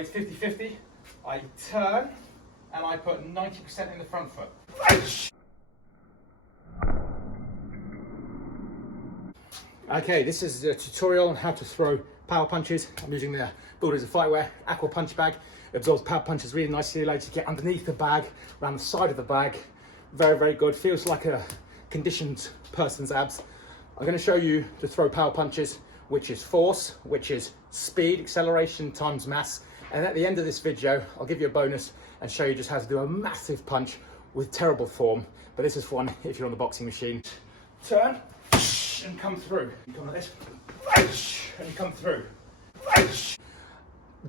Weight's 50-50. I turn and I put 90% in the front foot. Okay, this is a tutorial on how to throw power punches. I'm using the Builders of Fightwear Aqua punch bag. It absorbs power punches really nicely, allows you to get underneath the bag, around the side of the bag. Very, very good. Feels like a conditioned person's abs. I'm going to show you to throw power punches, which is force, which is speed, acceleration times mass. And at the end of this video, I'll give you a bonus and show you just how to do a massive punch with terrible form. But this is fun if you're on the boxing machine. Turn and come through. You come like this and come through.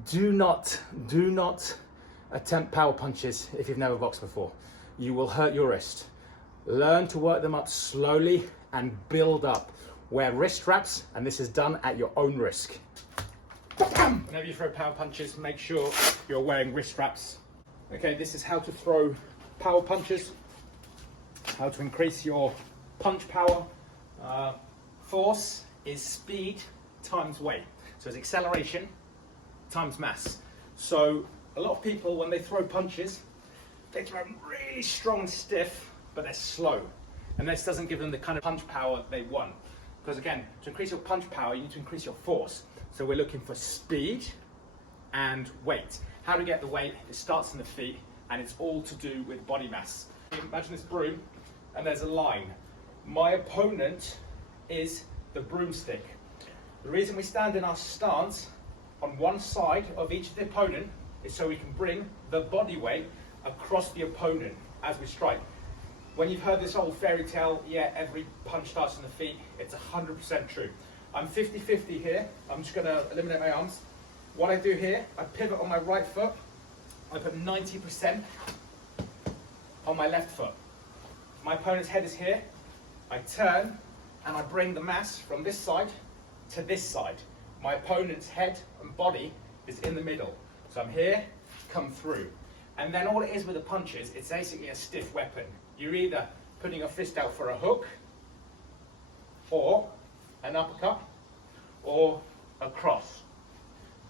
Do not attempt power punches if you've never boxed before. You will hurt your wrist. Learn to work them up slowly and build up. Wear wrist wraps, and this is done at your own risk. Whenever you throw power punches, make sure you're wearing wrist wraps. Okay, this is how to throw power punches, how to increase your punch power. Force is speed times weight. So it's acceleration times mass. So a lot of people, when they throw punches, they throw them really strong and stiff, but they're slow. And this doesn't give them the kind of punch power they want. Because again, to increase your punch power, you need to increase your force. So we're looking for speed and weight. How to get the weight? It starts in the feet, and it's all to do with body mass. Imagine this broom, and there's a line. My opponent is the broomstick. The reason we stand in our stance on one side of each of the opponent is so we can bring the body weight across the opponent as we strike. When you've heard this old fairy tale, yeah, every punch starts in the feet, it's 100% true. I'm 50-50 here. I'm just gonna eliminate my arms. What I do here, I pivot on my right foot. I put 90% on my left foot. My opponent's head is here. I turn and I bring the mass from this side to this side. My opponent's head and body is in the middle. So I'm here, come through. And then all it is with the punches, it's basically a stiff weapon. You're either putting your fist out for a hook, or an uppercut, or a cross.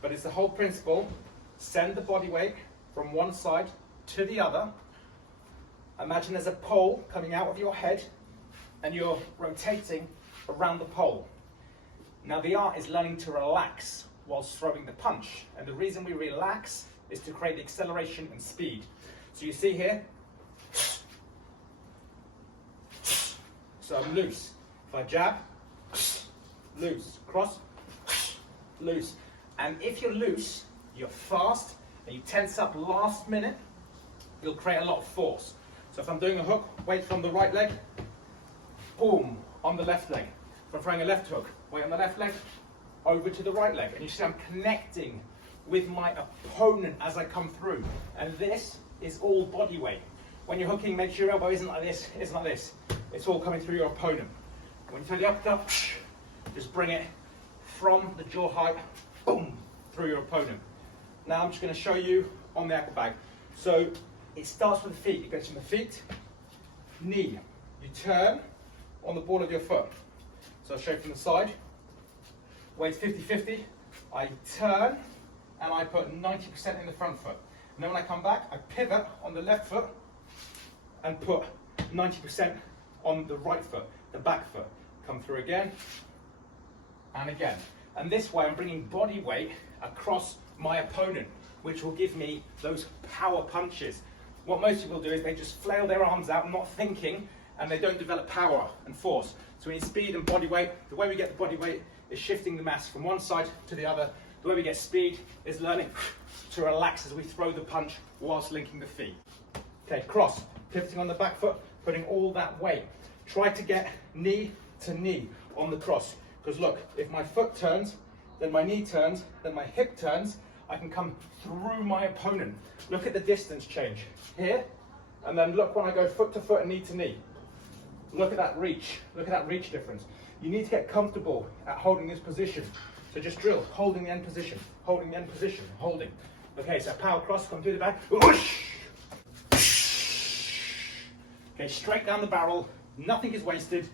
But it's the whole principle. Send the body weight from one side to the other. Imagine there's a pole coming out of your head, and you're rotating around the pole. Now the art is learning to relax whilst throwing the punch. And the reason we relax is to create the acceleration and speed. So you see here, so I'm loose. If I jab, loose, cross, loose. And if you're loose, you're fast, and you tense up last minute, you'll create a lot of force. So if I'm doing a hook, weight from the right leg, boom, on the left leg. If I'm throwing a left hook, weight on the left leg, over to the right leg. And you see I'm connecting with my opponent as I come through. And this is all body weight. When you're hooking, make sure your elbow isn't like this, isn't like this. It's all coming through your opponent. When you throw the uppercut, just bring it from the jaw height, boom, through your opponent. Now I'm just going to show you on the aqua bag. So it starts with the feet. It goes from the feet, knee. You turn on the ball of your foot. So I'll show you from the side. Weight's 50-50. I turn and I put 90% in the front foot. And then when I come back, I pivot on the left foot and put 90% on the right foot, the back foot. Come through again and again. And this way I'm bringing body weight across my opponent, which will give me those power punches. What most people do is they just flail their arms out, not thinking, and they don't develop power and force. So we need speed and body weight. The way we get the body weight is shifting the mass from one side to the other. The way we get speed is learning to relax as we throw the punch whilst linking the feet. Okay, cross, pivoting on the back foot, putting all that weight. Try to get knee to knee on the cross. Because look, if my foot turns, then my knee turns, then my hip turns, I can come through my opponent. Look at the distance change here, and then look when I go foot to foot and knee to knee. Look at that reach. Look at that reach difference. You need to get comfortable at holding this position. So just drill, holding the end position, holding the end position, holding. Okay, so power cross, come through the back. Whoosh! Okay, straight down the barrel, nothing is wasted.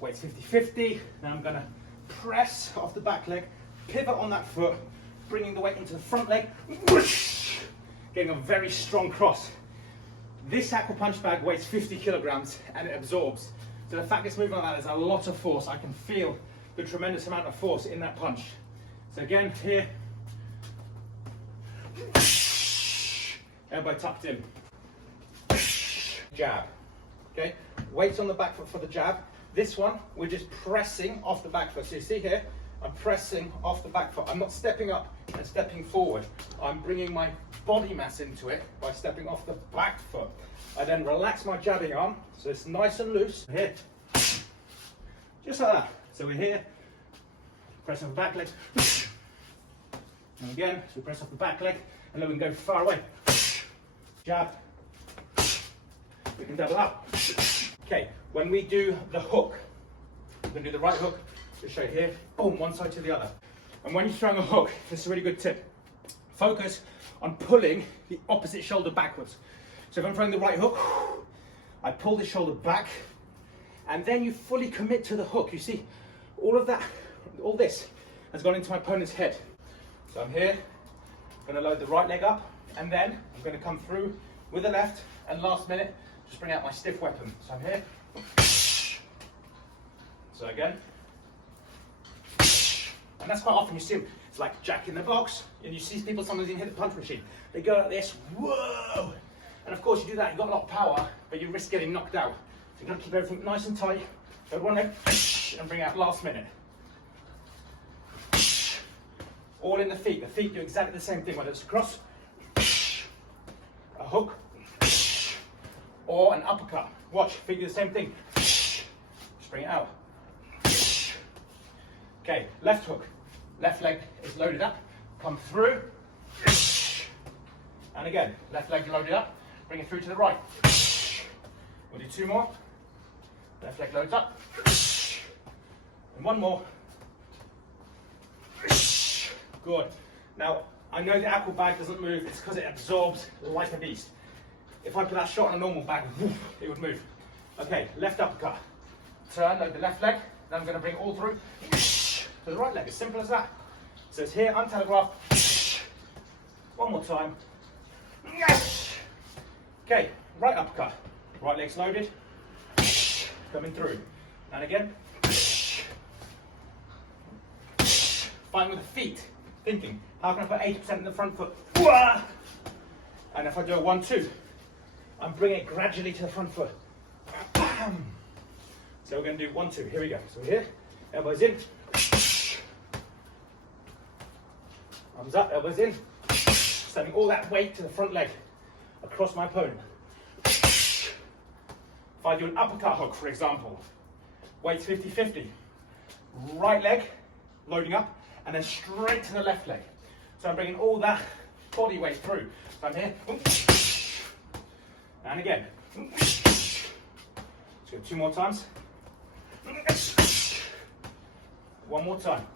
Weight's 50-50. Now I'm gonna press off the back leg, pivot on that foot, bringing the weight into the front leg, whoosh, getting a very strong cross. This Aqua punch bag weighs 50 kilograms and it absorbs. So the fact it's moving like that, there's a lot of force. I can feel the tremendous amount of force in that punch. So again, here, elbow tucked in, jab. Okay, weights on the back foot for the jab. This one, we're just pressing off the back foot. So you see here, I'm pressing off the back foot. I'm not stepping up and stepping forward. I'm bringing my body mass into it by stepping off the back foot. I then relax my jabbing arm, so it's nice and loose. Here, just like that. So we're here, press off the back leg, and again, so we press off the back leg, and then we can go far away. Jab, we can double up. Okay, when we do the hook, we're going to do the right hook, just show you here, boom, one side to the other. And when you're throwing a hook, this is a really good tip. Focus on pulling the opposite shoulder backwards. So if I'm throwing the right hook, I pull the shoulder back, and then you fully commit to the hook. You see, all of that, all this has gone into my opponent's head. So I'm here, going to load the right leg up, and then I'm going to come through with the left, and last minute, just bring out my stiff weapon. So I'm here. So again. And that's quite often you see them. It's like Jack in the Box, and you see people sometimes even hit the punch machine. They go like this, whoa! And of course you do that, you've got a lot of power, but you risk getting knocked out. So you've got to keep everything nice and tight. Go one leg, and bring out last minute. All in the feet. The feet do exactly the same thing, whether it's a cross, a hook, or an uppercut. Watch, feet do the same thing. Just bring it out. Okay, left hook. Left leg is loaded up. Come through. And again, left leg loaded up. Bring it through to the right. We'll do two more. Left leg loads up. And one more. Good. Now, I know the Aqua bag doesn't move. It's because it absorbs like a beast. If I put that shot on a normal bag, it would move. Okay, left uppercut. Turn, load the left leg. Then I'm going to bring it all through to the right leg. As simple as that. So it's here, untelegraphed. One more time. Okay, right uppercut. Right leg's loaded. Coming through. And again. Fighting with the feet. Thinking, how can I put 80% in the front foot? And if I do a 1-2, I'm bringing it gradually to the front foot. So we're going to do 1-2. Here we go. So here, elbows in. Arms up, elbows in. Sending all that weight to the front leg across my opponent. If I do an uppercut hook, for example, weight's 50-50. Right leg, loading up, and then straight to the left leg. So I'm bringing all that body weight through. So I'm here. And again. Let's go 2 more times. One more time.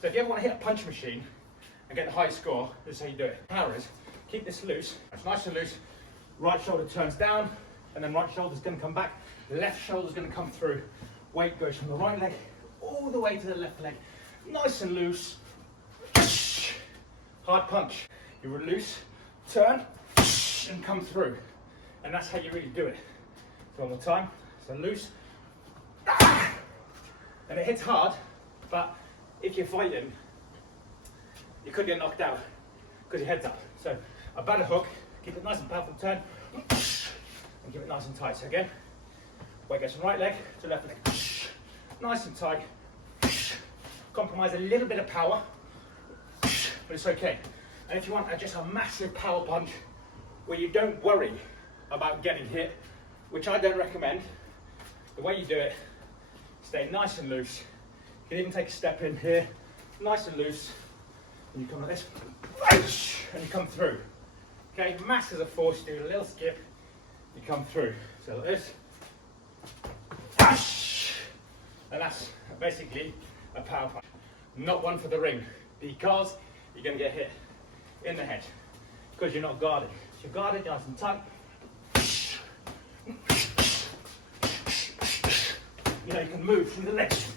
So if you ever want to hit a punch machine and get the highest score, this is how you do it. Power is, keep this loose. It's nice and loose. Right shoulder turns down, and then right shoulder's going to come back. Left shoulder's going to come through. Weight goes from the right leg all the way to the left leg. Nice and loose. Hard punch. You release, turn, and come through. And that's how you really do it. So one more time. So loose. And it hits hard, but if you're fighting, you could get knocked out because your head's up. So a better hook, keep it nice and powerful, turn, and keep it nice and tight. So again, weight goes from right leg to left leg. Nice and tight. Compromise a little bit of power, but it's okay. And if you want just a massive power punch where you don't worry about getting hit, which I don't recommend, the way you do it, stay nice and loose. You can even take a step in here, nice and loose, and you come like this, and you come through. Okay, masses of force, do a little skip, you come through. So like this, and that's basically a power punch. Not one for the ring, because you're going to get hit in the head, because you're not guarded. If you're guarded, nice and tight. You know, you can move through the legs.